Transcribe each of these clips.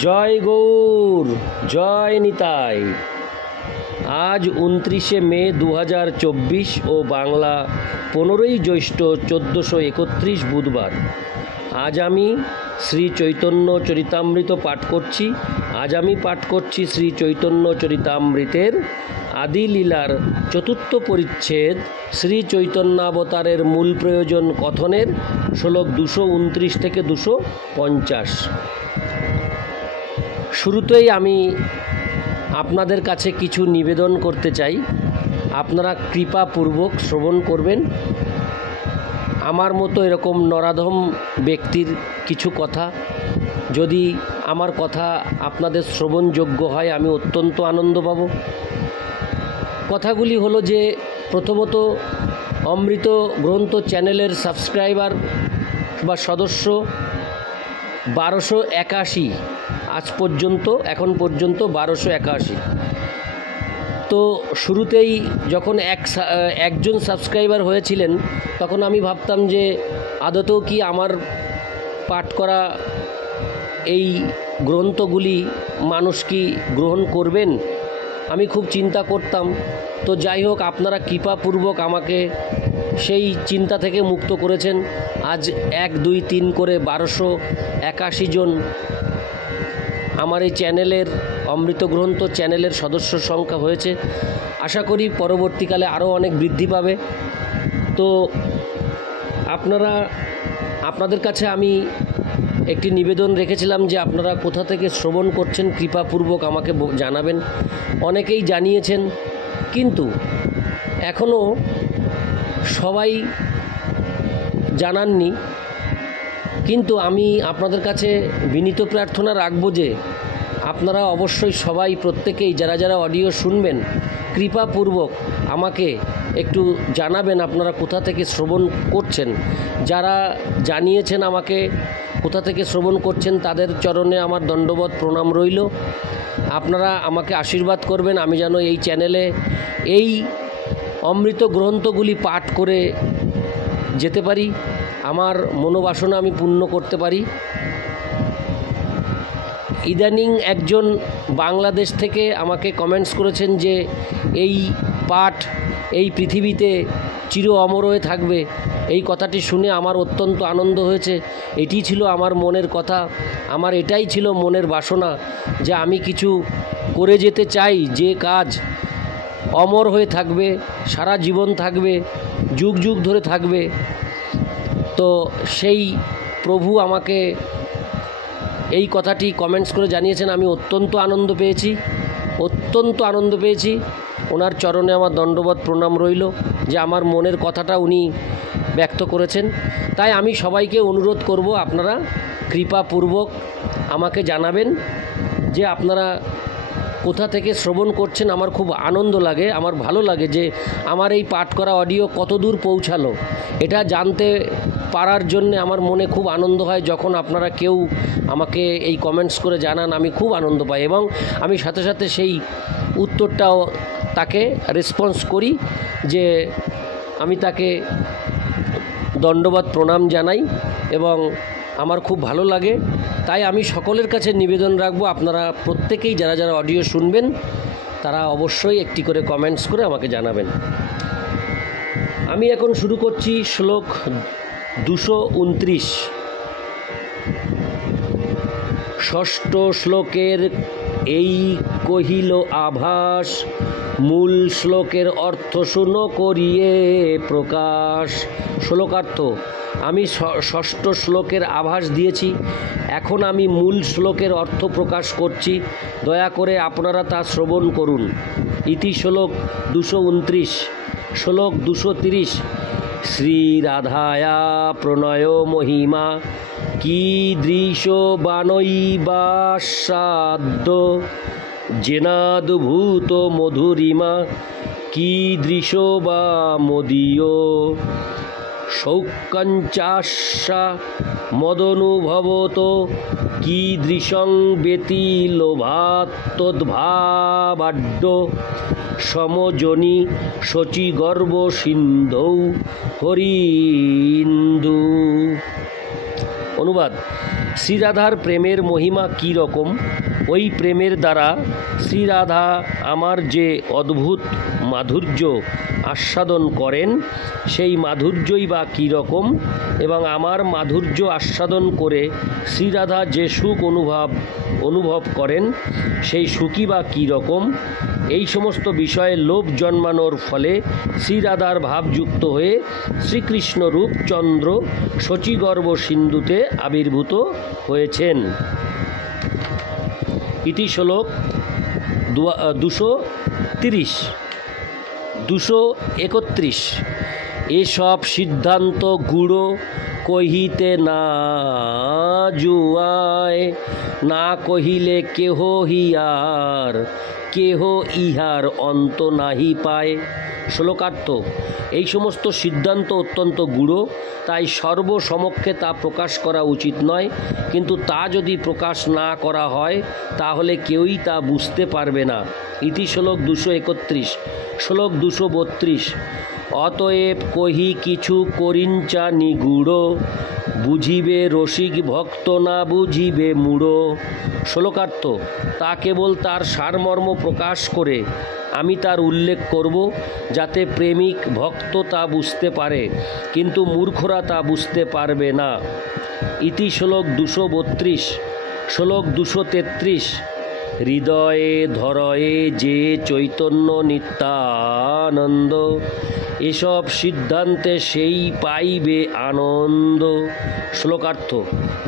জয় গৌর, জয় নিতাই। আজ 29শে মে 2024 ও বাংলা 15ই জ্যৈষ্ঠ 1431 বুধবার। আজ আমি শ্রী চৈতন্য চরিতামৃত পাঠ করছি। আজ আমি পাঠ করছি শ্রী চৈতন্য চরিতামৃতের আদি লীলার চতুর্থ পরিচ্ছেদ শ্রী চৈতন্যাবতারের মূল প্রয়োজন কথনের শ্লোক 229 থেকে 250। শুরুতেই আমি আপনাদের কাছে কিছু নিবেদন করতে চাই। আপনারা কৃপাপূর্বক শ্রবণ করবেন। আমার মতো এরকম নরাধম ব্যক্তির কিছু কথা, যদি আমার কথা আপনাদের শ্রবণযোগ্য হয় আমি অত্যন্ত আনন্দ পাব। কথাগুলি হলো যে, প্রথমত অমৃত গ্রন্থ চ্যানেলের সাবস্ক্রাইবার বা সদস্য 1281, আজ পর্যন্ত এখন পর্যন্ত 1281। তো শুরুতেই যখন একজন সাবস্ক্রাইবার হয়েছিলেন তখন আমি ভাবতাম যে আদতেও কি আমার পাঠ করা এই গ্রন্থগুলি মানুষ কি গ্রহণ করবেন, আমি খুব চিন্তা করতাম। তো যাই হোক, আপনারা কৃপাপূর্বক আমাকে সেই চিন্তা থেকে মুক্ত করেছেন। আজ 1, 2, 3 করে 1281 জন আমার এই চ্যানেলের অমৃত গ্রন্থ চ্যানেলের সদস্য সংখ্যা হয়েছে। আশা করি পরবর্তীকালে আরও অনেক বৃদ্ধি পাবে। তো আপনাদের কাছে আমি একটি নিবেদন রেখেছিলাম যে আপনারা কোথা থেকে শ্রবণ করছেন কৃপাপূর্বক আমাকে জানাবেন। অনেকেই জানিয়েছেন, কিন্তু এখনও সবাই জানাননি। কিন্তু আমি আপনাদের কাছে বিনীত প্রার্থনা রাখব যে আপনারা অবশ্যই সবাই প্রত্যেকেই যারা যারা অডিও শুনবেন কৃপাপূর্বক আমাকে একটু জানাবেন আপনারা কোথা থেকে শ্রবণ করছেন। যারা জানিয়েছেন আমাকে কোথা থেকে শ্রবণ করছেন তাদের চরণে আমার দণ্ডবত প্রণাম রইল। আপনারা আমাকে আশীর্বাদ করবেন আমি যেন এই চ্যানেলে এই অমৃত গ্রন্থগুলি পাঠ করে যেতে পারি, আমার মনোবাসনা আমি পূর্ণ করতে পারি। ইদানিং একজন বাংলাদেশ থেকে আমাকে কমেন্টস করেছেন যে এই পাঠ এই পৃথিবীতে চির অমর হয়ে থাকবে। এই কথাটি শুনে আমার অত্যন্ত আনন্দ হয়েছে। এটি ছিল আমার মনের কথা, আমার এটাই ছিল মনের বাসনা যে আমি কিছু করে যেতে চাই যে কাজ অমর হয়ে থাকবে, সারা জীবন থাকবে, যুগ যুগ ধরে থাকবে। তো সেই প্রভু আমাকে এই কথাটি কমেন্টস করে জানিয়েছেন, আমি অত্যন্ত আনন্দ পেয়েছি। ওনার চরণে আমার দণ্ডবত প্রণাম রইল যে আমার মনের কথাটা উনি ব্যক্ত করেছেন। তাই আমি সবাইকে অনুরোধ করব আপনারা কৃপাপূর্বক আমাকে জানাবেন যে আপনারা কোথা থেকে শ্রবণ করছেন। আমার খুব আনন্দ লাগে, আমার ভালো লাগে যে আমার এই পাঠ করা অডিও কত দূর পৌঁছালো, এটা জানতে পারার জন্যে আমার মনে খুব আনন্দ হয়। যখন আপনারা কেউ আমাকে এই কমেন্টস করে জানান আমি খুব আনন্দ পাই এবং আমি সাথে সাথে সেই উত্তরটাও তাকে রেসপন্স করি যে আমি তাকে দণ্ডবত প্রণাম জানাই এবং আমার খুব ভালো লাগে। তাই আমি সকলের কাছে নিবেদন রাখবো আপনারা প্রত্যেকেই যারা যারা অডিও শুনবেন তারা অবশ্যই একটি করে কমেন্টস করে আমাকে জানাবেন। আমি এখন শুরু করছি শ্লোক 229। ষষ্ঠ শ্লোকের এই কহিল আভাস, মূল শ্লোকের অর্থ শুনো করিয়ে প্রকাশ। শ্লোকার্থ: আমি ষষ্ঠ শ্লোকের আভাস দিয়েছি, এখন আমি মূল শ্লোকের অর্থ প্রকাশ করছি, দয়া করে আপনারা তা শ্রবণ করুন। ইতি শ্লোক 229। শ্লোক 230। শ্রী রাধায়া প্রণয় মহিমা কীদৃশ বানৈবাসাদ্য জেনাদ্ভূত মধুরিমা কীদৃশ বা মদীয় শৌকাঞ্চাস্যা মদনুভবত কীদৃশং বেতি লোভাত্তদ্ভাবাড্য সমজনী শচীগর্ভ সিন্ধৌ হরিন্দু। অনুবাদ: শ্রীরাধার প্রেমের মহিমা কী রকম? ওই প্রেমের দ্বারা শ্রীরাধা আমার যে অদ্ভুত মাধুর্য আস্বাদন করেন, সেই মাধুর্যই বা কী রকম, এবং আমার মাধুর্য আস্বাদন করে শ্রীরাধা যে সুখ অনুভব করেন, সেই সুখই বা কী রকম। এই সমস্ত বিষয়ে লোভ জন্মানোর ফলে শ্রীরাধার ভাবযুক্ত হয়ে শ্রীকৃষ্ণ রূপচন্দ্র শচীগর্ভ সিন্ধুতে আবির্ভূত হয়েছেন। ইতি শ্লোক 230। 231। এসব সিদ্ধান্ত গুড়ো কহিতে না জুয়ায়, না কহিলে কেহ হিয়ার, কেহ ইহার অন্ত নাহি পায়। শ্লোকার্থ: এই সমস্ত সিদ্ধান্ত অত্যন্ত গূঢ়, তাই সর্বসমক্ষে তা প্রকাশ করা উচিত নয়, কিন্তু তা যদি প্রকাশ না করা হয় তাহলে কেউই তা বুঝতে পারবে না। ইতি শ্লোক 231। শ্লোক 232। অতএব কহি কিছু করিঞ্চা নিগূঢ়, বুঝিবে রসিক ভক্ত না বুঝিবে মূঢ়। শ্লোকার্থ: তা কেবল তার সারমর্ম প্রকাশ করে আমি তার উল্লেখ করব, যাতে প্রেমিক ভক্ত তা বুঝতে পারে, কিন্তু মূর্খরা তা বুঝতে পারবে না। ইতি শ্লোক 232। শ্লোক 233। হৃদয়ে ধরয়ে যে চৈতন্য নিত্যানন্দ, এসব সিদ্ধান্তে সেই পাইবে আনন্দ। শ্লোকার্থ: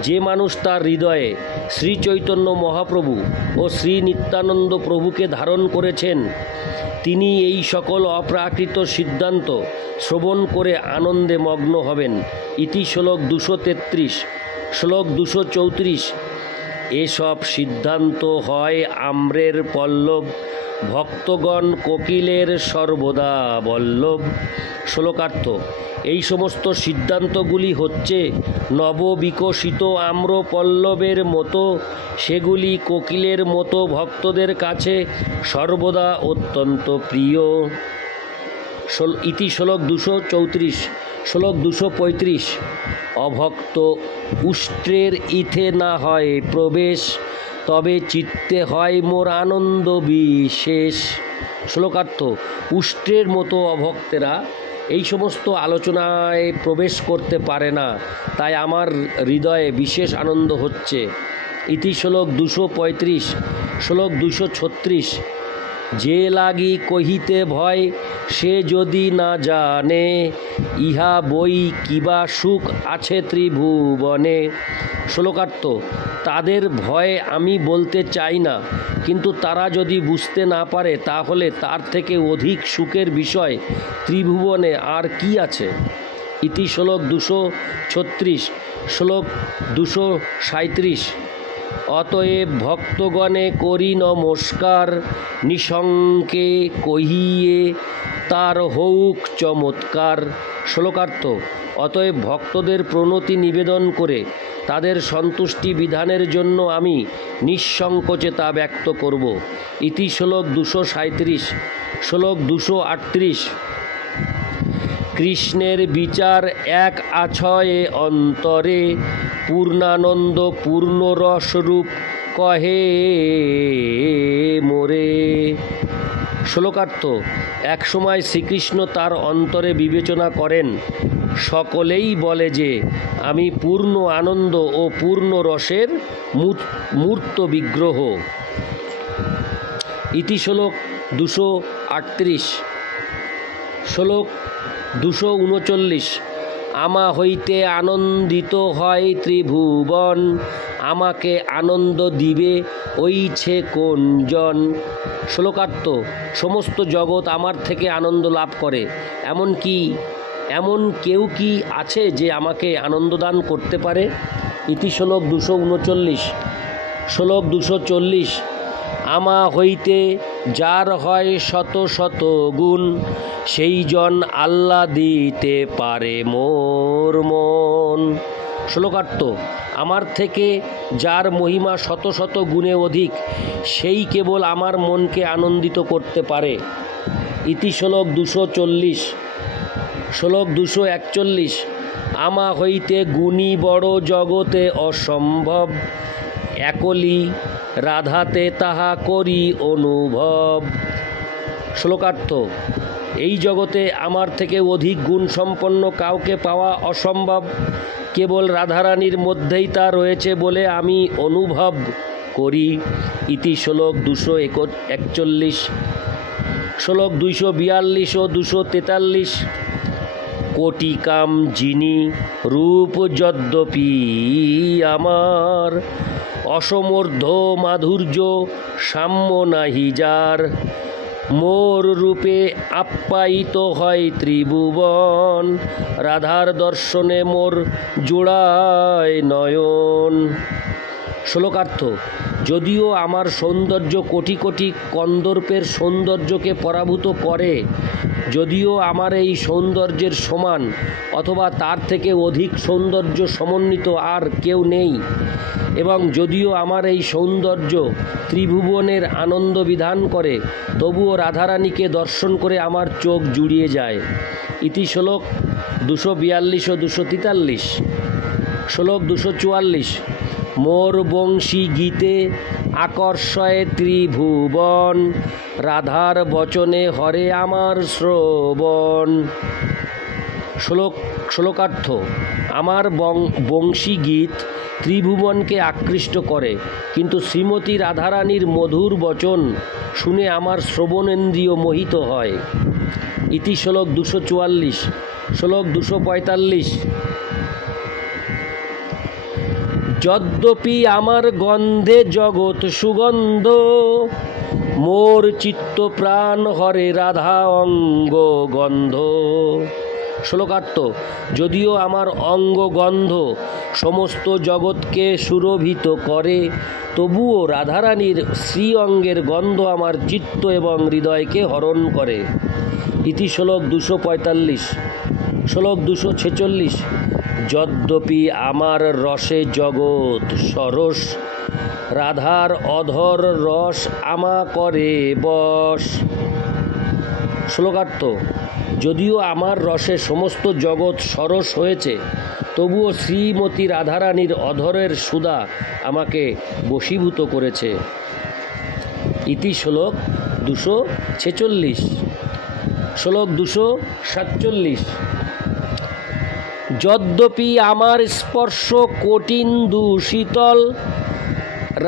যে মানুষ তার হৃদয়ে শ্রী চৈতন্য মহাপ্রভু ও শ্রী নিত্যানন্দ প্রভুকে ধারণ করেছেন, তিনি এই সকল অপ্রাকৃত সিদ্ধান্ত শ্রবণ করে আনন্দে মগ্ন হবেন। ইতি শ্লোক 233। শ্লোক 234। এসব সিদ্ধান্ত হয় আম্রের পল্লব, ভক্তগণ কোকিলের সর্বদা বল্লভ। শ্লোকার্থ: এই সমস্ত সিদ্ধান্তগুলি হচ্ছে নববিকশিত আম্র পল্লবের মতো, সেগুলি কোকিলের মতো ভক্তদের কাছে সর্বদা অত্যন্ত প্রিয়। ইতি শ্লোক 234। শ্লোক 235। অভক্ত উষ্ট্রের ইথে না হয় প্রবেশ, তবে চিত্তে হয় মোর আনন্দ বিশেষ। শ্লোকার্থ: উষ্ট্রের মতো অভক্তেরা এই সমস্ত আলোচনায় প্রবেশ করতে পারে না, তাই আমার হৃদয়ে বিশেষ আনন্দ হচ্ছে। ইতি শ্লোক 235। শ্লোক 236। যে লাগি কহিতে ভয়, সে যদি না জানে, ইহা বই কিবা সুখ আছে ত্রিভুবনে। শ্লোকার্থ: তাদের ভয়ে আমি বলতে চাই না, কিন্তু তারা যদি বুঝতে না পারে তাহলে তার থেকে অধিক সুখের বিষয় ত্রিভুবনে আর কি আছে। ইতি শ্লোক 236। শ্লোক 237। অতএব ভক্তগণে করি নমস্কার, নিঃশঙ্কে কহিয়ে তার হউক চমৎকার। শ্লোকার্থ: অতএব ভক্তদের প্রণতি নিবেদন করে তাদের সন্তুষ্টি বিধানের জন্য আমি নিঃসংকোচে তা ব্যক্ত করব। ইতি শ্লোক 237। শ্লোক 238। কৃষ্ণের বিচার এক আছয়ে অন্তরে, পূর্ণানন্দ পূর্ণ রসরূপ কহে মোরে। শ্লোকার্থ: এক সময় শ্রীকৃষ্ণ তার অন্তরে বিবেচনা করেন, সকলেই বলে যে আমি পূর্ণ আনন্দ ও পূর্ণ রসের মূর্ত বিগ্রহ। ইতি শ্লোক 238। শ্লোক 239। আমা হইতে আনন্দিত হয় ত্রিভুবন, আমাকে আনন্দ দিবে ওইছে কোনজন। শ্লোকার্থ: সমস্ত জগৎ আমার থেকে আনন্দ লাভ করে, এমন কেউ কি আছে যে আমাকে আনন্দ দান করতে পারে। ইতি শ্লোক 239। শ্লোক 240। আমা হইতে যার হয় শত শত গুণ, সেই জন আল্লাহ দিতে পারে মোর মন। শ্লোকার্থ: আমার থেকে যার মহিমা শত শত গুণে অধিক, সেই কেবল আমার মনকে আনন্দিত করতে পারে। ইতি শ্লোক 240। শ্লোক 241। আমা হইতে গুণী বড় জগতে অসম্ভব, একলি রাধাতে তাহা করি অনুভব। শ্লোকার্থ: এই জগতে আমার থেকে অধিক গুণ সম্পন্ন কাউকে পাওয়া অসম্ভব। কেবল রাধারানীর মধ্যেই তা রয়েছে বলে আমি অনুভব করি। ইতি শ্লোক 241। শ্লোক 242 ও 243। কোটিকাম যিনি রূপ যদ্যপি আমার, অসমর্ধ মাধুর্য সাম্য নাহি যার। মোর রূপে আপ্যায়িত হয় ত্রিভুবন, রাধার দর্শনে মোর জোড়ায় নয়ন। শ্লোকার্থ: যদিও আমার সৌন্দর্য কোটি কোটি কন্দর্পের সৌন্দর্যকে পরাভূত করে, যদিও আমার এই সৌন্দর্যের সমান অথবা তার থেকে অধিক সৌন্দর্য সমন্বিত আর কেউ নেই, এবং যদিও আমার এই সৌন্দর্য ত্রিভুবনের আনন্দ বিধান করে, তবুও রাধারানীকে দর্শন করে আমার চোখ জুড়িয়ে যায়। ইতি শ্লোক 242 ও 243। শ্লোক 244। মোর বংশী গীতে আকর্ষয় ত্রিভুবন, রাধার বচনে হরে আমার শ্রবণ। শ্লোকার্থ: আমার বংশী গীত ত্রিভুবনকে আকৃষ্ট করে, কিন্তু শ্রীমতী রাধারানীর মধুর বচন শুনে আমার শ্রবণেন্দ্রিয় মোহিত হয়। ইতি শ্লোক 244। শ্লোক 245। যদ্যপি আমার গন্ধে জগৎ সুগন্ধ, মোর চিত্ত প্রাণ হরে রাধা অঙ্গ গন্ধ। শ্লোকার্থ: যদিও আমার অঙ্গ গন্ধ সমস্ত জগৎকে সুরভিত করে, তবুও রাধারানীর শ্রী অঙ্গের গন্ধ আমার চিত্ত এবং হৃদয়কে হরণ করে। ইতি শ্লোক 245। শ্লোক 246। যদ্যপি আমার রসে জগৎ সরস, রাধার অধর রস আমা করে বশ। শ্লোকার্থ: যদিও আমার রসে সমস্ত জগৎ সরস হয়েছে, তবুও শ্রীমতী রাধারানীর অধরের সুধা আমাকে বশীভূত করেছে। ইতি শ্লোক 246। শ্লোক 247। যদ্যপি আমার স্পর্শ কটিন্দু শীতল,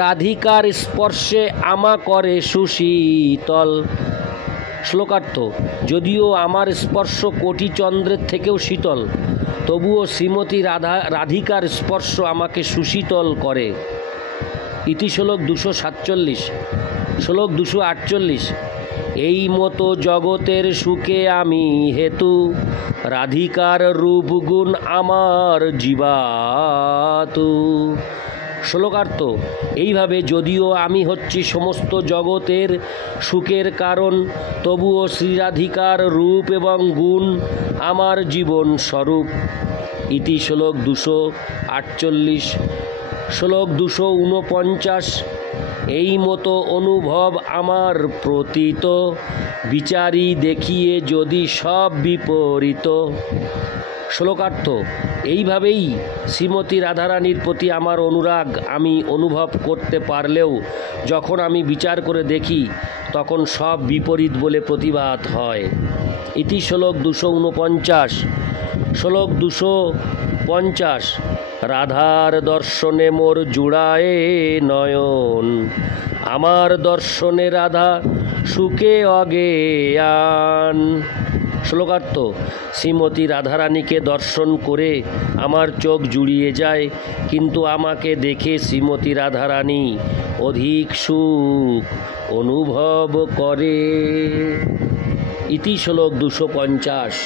রাধিকার স্পর্শে আমা করে সুশীতল। শ্লোকার্থ: যদিও আমার স্পর্শ কোটি চন্দ্রের থেকেও শীতল, তবুও শ্রীমতী রাধিকার স্পর্শ আমাকে সুশীতল করে। ইতি শ্লোক 247। শ্লোক 248। এই মতো জগতের সুখে আমি হেতু, রাধিকার রূপ গুণ আমার জীবাতু। শ্লোকার্থ: এইভাবে যদিও আমি হচ্ছি সমস্ত জগতের সুখের কারণ, তবুও শ্রীরাধিকার রূপ এবং গুণ আমার জীবন স্বরূপ। ইতি শ্লোক 248। শ্লোক 249। এই মতো অনুভব আমার প্রতীত, বিচারি দেখিয়ে যদি সব বিপরীত। শ্লোকার্থ: এইভাবেই শ্রীমতী রাধারানীর প্রতি আমার অনুরাগ আমি অনুভব করতে পারলেও যখন আমি বিচার করে দেখি তখন সব বিপরীত বলে প্রতিভাত হয়। ইতি শ্লোক 249। শ্লোক 250। রাধার দর্শনে মোর জুড়ায়ে নয়ন, আমার দর্শনে রাধা সুখে অজ্ঞান। শ্লোকার্থ: শ্রীমতী রাধারানীকে দর্শন করে আমার চোখ জুড়িয়ে যায়, কিন্তু আমাকে দেখে শ্রীমতী রাধারানী অধিক সুখ অনুভব করে। ইতি শ্লোক 250।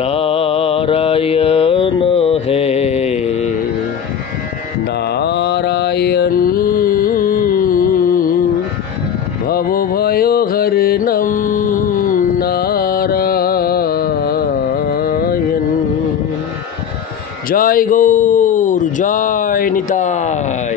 नारायण है नारायण भव भय हरणम नारायण। जय गौर जय निताय।